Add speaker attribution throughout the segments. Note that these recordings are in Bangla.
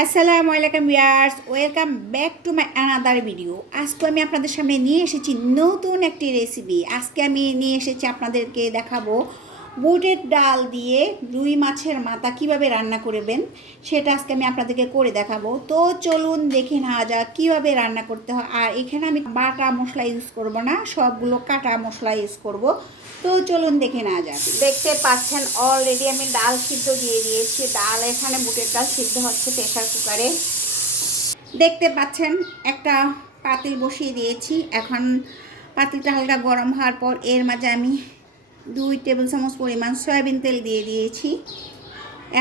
Speaker 1: আসসালামু আলাইকুম viewers, welcome back to my another video. আজকে আমি আপনাদের সামনে নিয়ে এসেছি নতুন একটি রেসিপি আজকে আমি নিয়ে এসেছি আপনাদেরকে দেখাবো বুটের ডাল দিয়ে রুই মাছের মাথা কীভাবে রান্না করবেন সেটা আজকে আমি আপনাদেরকে করে দেখাবো। তো চলুন দেখে নেওয়া যাক কীভাবে রান্না করতে হয়। আর এখানে আমি বাটা মশলা ইউজ করব না সবগুলো কাটা মশলা ইউজ করব। তো চলুন দেখে নেওয়া যাক। দেখতে পাচ্ছেন অলরেডি আমি ডাল সিদ্ধ দিয়ে দিয়েছি। ডাল এখানে বুটের ডাল সিদ্ধ হচ্ছে প্রেশার কুকারে দেখতে পাচ্ছেন একটা পাতিল বসিয়ে দিয়েছি। এখন পাতিলটা হালকা গরম হওয়ার পর এর মাঝে আমি দুই টেবিল চামচ পরিমাণ সয়াবিন তেল দিয়ে দিয়েছি।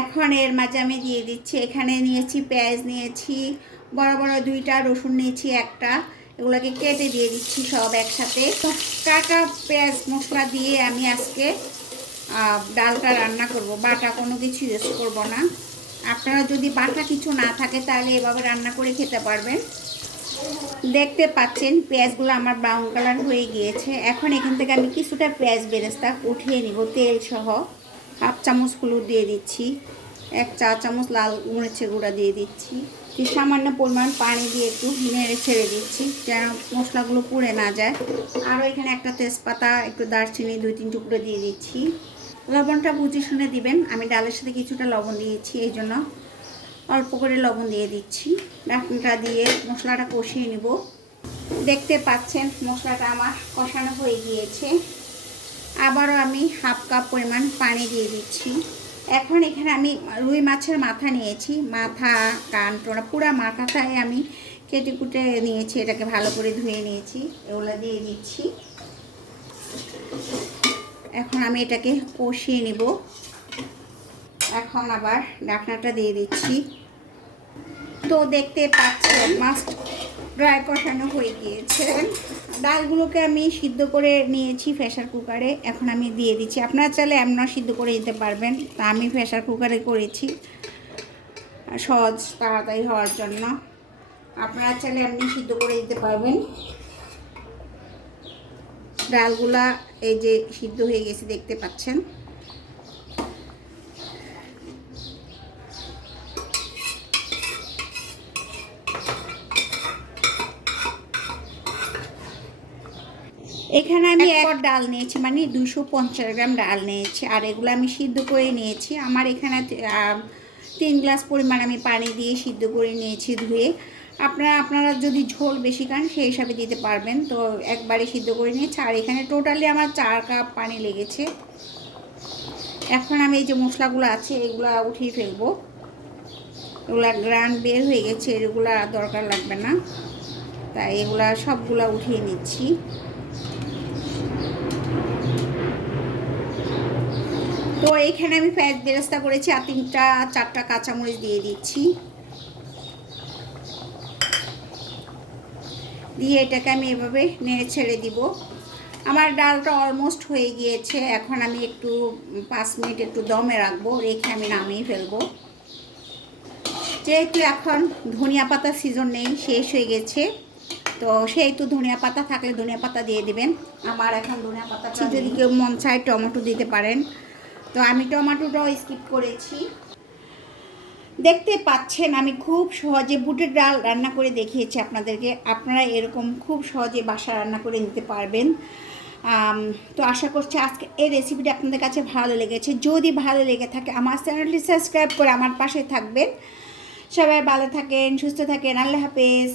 Speaker 1: এখন এর মাঝে আমি দিয়ে দিচ্ছি, এখানে নিয়েছি পেঁয়াজ নিয়েছি, বড় বড় দুইটা রসুন নিয়েছি একটা, এগুলোকে কেটে দিয়ে দিচ্ছি সব একসাথে। কাটা পেঁয়াজ মশলা দিয়ে আমি আজকে ডালটা রান্না করব, বাটা কোনো কিছু ইউজ করব না। আপনারা যদি বাটা কিছু না থাকে তাহলে এভাবে রান্না করে খেতে পারবেন। দেখতে পাচ্ছেন, পেঁয়াজগুলো আমার ব্রাউন কালার হয়ে গিয়েছে। এখন এখান থেকে আমি কিছুটা পেঁয়াজ বেরেস্তা উঠিয়ে নিব, তেল সহ। হাফ চামচ হলুদ দিয়ে দিচ্ছি, এক চা চামচ লাল মরিচের গুঁড়া দিয়ে দিচ্ছি। সামান্য পরিমাণ পানি দিয়ে একটু নেড়ে ছেড়ে দিচ্ছি, যেন মশলাগুলো পুড়ে না যায়। আরও এখানে একটা তেজপাতা, একটু দারচিনি, দুই তিন টুকরো দিয়ে দিচ্ছি। লবণটা বুঝে শুনে দিবেন, আমি ডালের সাথে কিছুটা লবণ দিয়েছি, এই জন্য অল্প করে লবণ দিয়ে দিচ্ছি। ঢাকনাটা দিয়ে মশলাটা কষিয়ে নিব। দেখতে পাচ্ছেন মশলাটা আমার কষানো হয়ে গিয়েছে। আবারও আমি হাফ কাপ পরিমাণ পানি দিয়ে দিচ্ছি। এখন এখানে আমি রুই মাছের মাথা নিয়েছি। মাথা, কান, টোনা, পুরো মাথাটাই আমি কেটে কুটে নিয়েছি। এটাকে ভালো করে ধুয়ে নিয়েছি। এগুলো দিয়ে দিচ্ছি। এখন আমি এটাকে কষিয়ে নিব। এখন আবার ডাকনাটা দিয়ে দিচ্ছি। তো দেখতে পাচ্ছেন মাস্ট ড্রাই কষানো হয়ে গিয়েছে। ডালগুলোকে আমি সিদ্ধ করে নিয়েছি প্রেশার কুকারে এখন আমি দিয়ে দিচ্ছি। আপনারা চাইলে এমন সিদ্ধ করে দিতে পারবেন। তা আমি প্রেশার কুকারে করেছি। সহজ, তাড়াতাড়ি হওয়ার জন্য। আপনারা চাইলে এমনি সিদ্ধ করে দিতে পারবেন। ডালগুলা এই যে সিদ্ধ হয়ে গেছে, দেখতে পাচ্ছেন। এখানে আমি এক ডাল নিয়েছি মানে দুশো পঞ্চাশ গ্রাম ডাল নিয়েছি আর এগুলো আমি সিদ্ধ করে নিয়েছি। আমার এখানে তিন গ্লাস পরিমাণ আমি পানি দিয়ে সিদ্ধ করে নিয়েছি ধুয়ে। আপনারা আপনারা যদি ঝোল বেশি খান সেই হিসাবে দিতে পারবেন। তো একবারে সিদ্ধ করে নিয়েছি আর এখানে টোটালি আমার চার কাপ পানি লেগেছে। এখন আমি এই যে মশলাগুলো আছে এগুলো উঠিয়ে ফেলব। এগুলা গ্রান বের হয়ে গেছে এগুলা দরকার লাগবে না। তাই এগুলা সবগুলা উঠিয়ে নিচ্ছি। তো এইখানে আমি ফ্যাট বেরেস্তা করেছি আর তিনটা চারটা কাঁচামরিচ দিয়ে দিচ্ছি। দিয়ে এটাকে আমি এভাবে নেড়ে ছেড়ে দিব। আমার ডালটা অলমোস্ট হয়ে গিয়েছে এখন আমি একটু পাঁচ মিনিট একটু দমে রাখব রেখে আমি নামিয়ে ফেলব। যেহেতু এখন ধনিয়া পাতা সিজন নেই শেষ হয়ে গেছে তো সেহেতু ধনিয়া পাতা থাকলে ধনিয়া পাতা দিয়ে দেবেন। আমার এখন ধনিয়া পাতা যদি কেউ মন চায় টমেটো দিতে পারেন। তো আমি টমেটোটাও স্কিপ করেছি। দেখতে পাচ্ছেন, আমি খুব সহজে বুটের ডাল রান্না করে দেখিয়েছি আপনাদেরকে। আপনারা এরকম খুব সহজে বাসা রান্না করে নিতে পারবেন। তো আশা করছি আজকে এই রেসিপিটা আপনাদের কাছে ভালো লেগেছে। যদি ভালো লেগে থাকে, আমার চ্যানেলটি সাবস্ক্রাইব করে আমার পাশে থাকবেন। সবাই ভালো থাকেন, সুস্থ থাকেন। আল্লাহ হাফেজ।